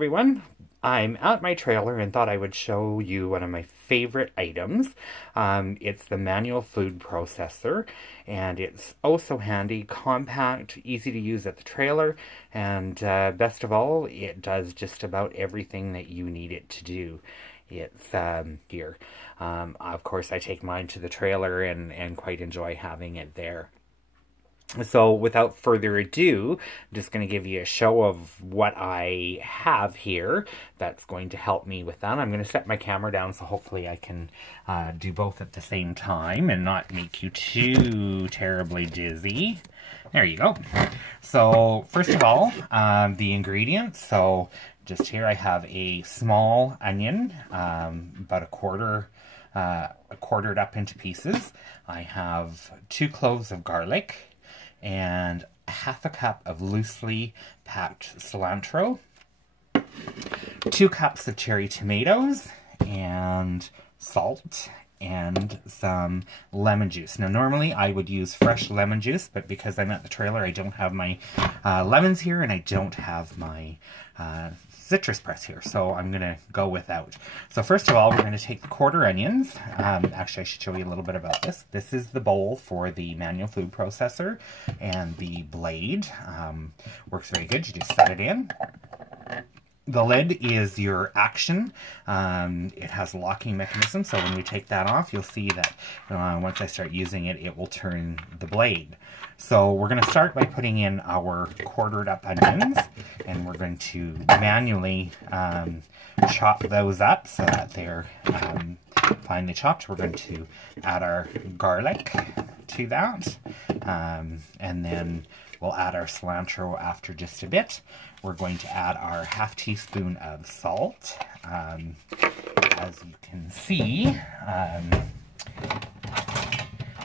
Everyone, I'm at my trailer and thought I would show you one of my favorite items. It's the manual food processor, and it's oh so handy, compact, easy to use at the trailer, and best of all, it does just about everything that you need it to do. It's here. Of course, I take mine to the trailer and quite enjoy having it there. So without further ado, I'm just going to give you a show of what I have here that's going to help me with that. I'm going to set my camera down so hopefully I can do both at the same time and not make you too terribly dizzy. There you go. So first of all, the ingredients. So just here I have a small onion, about a quarter quartered up into pieces. I have 2 cloves of garlic and half a cup of loosely packed cilantro, 2 cups of cherry tomatoes, and salt, and some lemon juice. Now normally I would use fresh lemon juice, but because I'm at the trailer I don't have my lemons here and I don't have my citrus press here, so I'm gonna go without. So first of all, we're going to take the quarter onions. Actually, I should show you a little bit about this. This is the bowl for the manual food processor, and the blade works very good. You just set it in. The lid is your action. It has a locking mechanism, so when we take that off, you'll see that once I start using it, it will turn the blade. So we're going to start by putting in our quartered up onions, and we're going to manually chop those up so that they're finely chopped. We're going to add our garlic to that, and then we'll add our cilantro after just a bit. We're going to add our ½ teaspoon of salt. As you can see,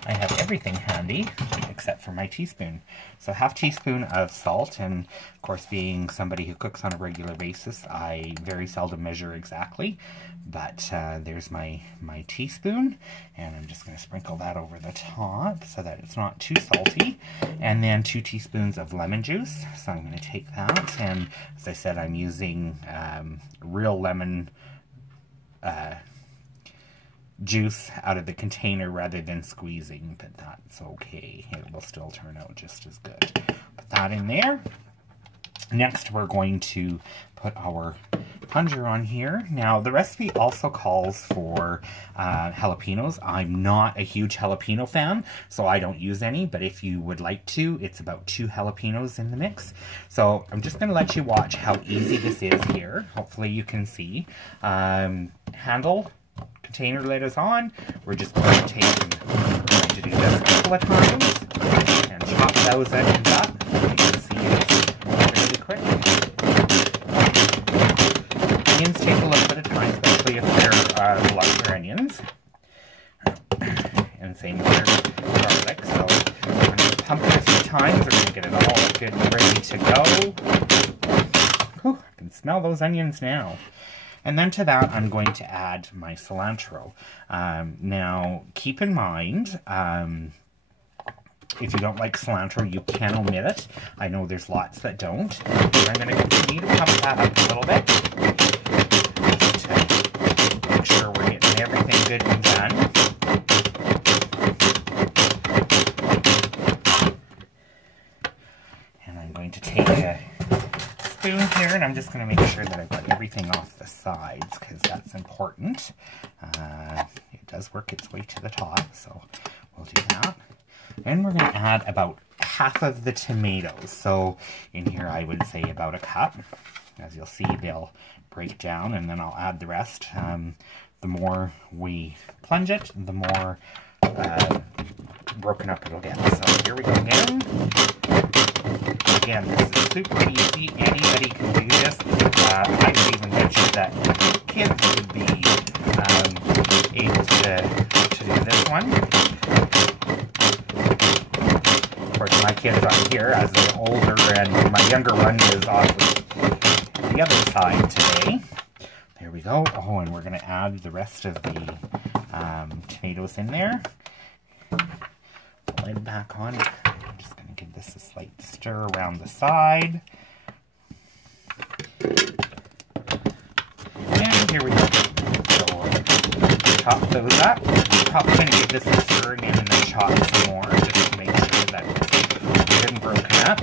I have everything handy except for my teaspoon. So ½ teaspoon of salt, and of course being somebody who cooks on a regular basis, I very seldom measure exactly, but there's my teaspoon, and I'm just going to sprinkle that over the top so that it's not too salty. And then 2 teaspoons of lemon juice, so I'm going to take that, and as I said, I'm using real lemon juice out of the container rather than squeezing, but that's okay. It will still turn out just as good. Put that in there. Next, we're going to put our plunger on here. Now, the recipe also calls for jalapenos. I'm not a huge jalapeno fan, so I don't use any, but if you would like to, it's about 2 jalapenos in the mix. So I'm just going to let you watch how easy this is here. Hopefully you can see. Handle, container lid is on. We're just going to take and we're going to do this a couple of times and chop those onions up. You can see it's really quick. Onions take a little bit of time, especially if they're larger onions. And same with your garlic. So we're going to pump it a few times. We're going to get it all good and ready to go. Whew, I can smell those onions now. And then to that, I'm going to add my cilantro. Now, keep in mind, if you don't like cilantro, you can omit it. I know there's lots that don't. So I'm going to continue to pump that up a little bit, just to make sure we're getting everything good and done. And I'm going to take a spoon here, and I'm just going to make sure that I've got everything off the sides, because that's important. It does work its way to the top, so we'll do that. And we're going to add about half of the tomatoes. So in here I would say about a cup. As you'll see, they'll break down, and then I'll add the rest. The more we plunge it, the more broken up it'll get. So here we go again. Again, this is super easy. Anybody can do this. I would even mention that kids would be able to do this one. Of course, my kids are here as they're older, and my younger one is off the other side today. There we go. Oh, and we're going to add the rest of the tomatoes in there. Lid back on. I'm just going to give this a slight stir around the side. here we go. So chop those up. Probably going to give this a stir again and then chop some more just to make sure that it's good and broken up.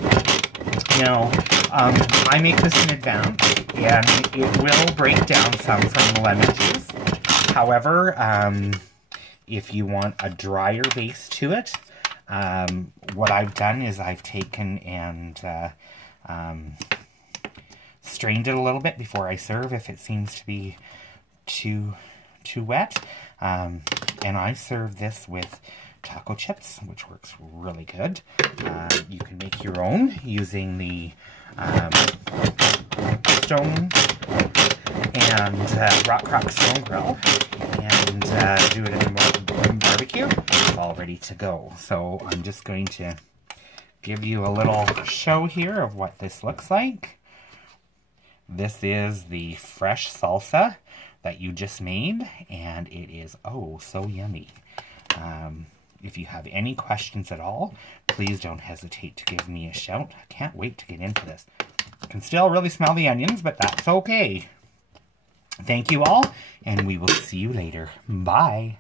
Now, I make this in advance, and it will break down some from the lemon juice. However, if you want a drier base to it, what I've done is I've taken and strained it a little bit before I serve if it seems to be too wet. And I serve this with taco chips, which works really good. You can make your own using the stone and Rock Crock Stone Grill, and do it in a barbecue. It's all ready to go. So I'm just going to give you a little show here of what this looks like. This is the fresh salsa that you just made, and it is oh so yummy. If you have any questions at all, please don't hesitate to give me a shout. I can't wait to get into this. I can still really smell the onions, but that's okay. Thank you all, and we will see you later. Bye.